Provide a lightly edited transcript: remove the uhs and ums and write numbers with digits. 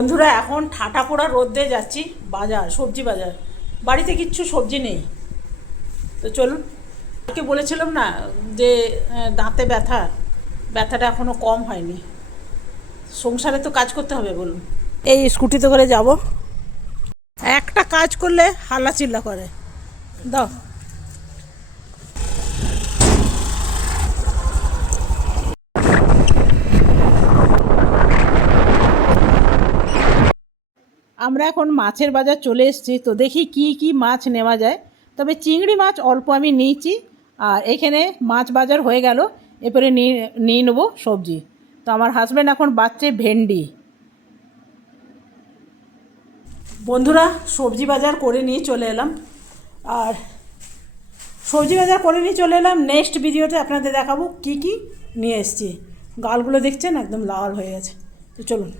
বন্ধুরা এখন ঠাটা পোড়া রোদ দিয়ে যাচ্ছি বাজার, সবজি বাজার। বাড়িতে কিচ্ছু সবজি নেই, তো চলুন। কালকে বলেছিলাম না যে দাঁতে ব্যথাটা এখনও কম হয়নি। সংসারে তো কাজ করতে হবে, বলুন। এই স্কুটিতে করে যাব, একটা কাজ করলে হাল্লা চিল্লা করে। দাও। আমরা এখন মাছের বাজার চলে এসেছি, তো দেখি কি কি মাছ নেওয়া যায়। তবে চিংড়ি মাছ অল্প আমি নিয়েছি, আর এখানে মাছ বাজার হয়ে গেল। এরপরে নিয়ে নেবো সবজি। তো আমার হাজব্যান্ড এখন বাচ্চে ভেন্ডি। বন্ধুরা সবজি বাজার করে নিয়ে চলে এলাম, আর সবজি বাজার করে নিয়ে চলে এলাম। নেক্সট ভিডিওতে আপনাদের দেখাবো কি কি নিয়ে এসেছি। গালগুলো দেখছেন একদম লাল হয়ে গেছে, তো চলুন।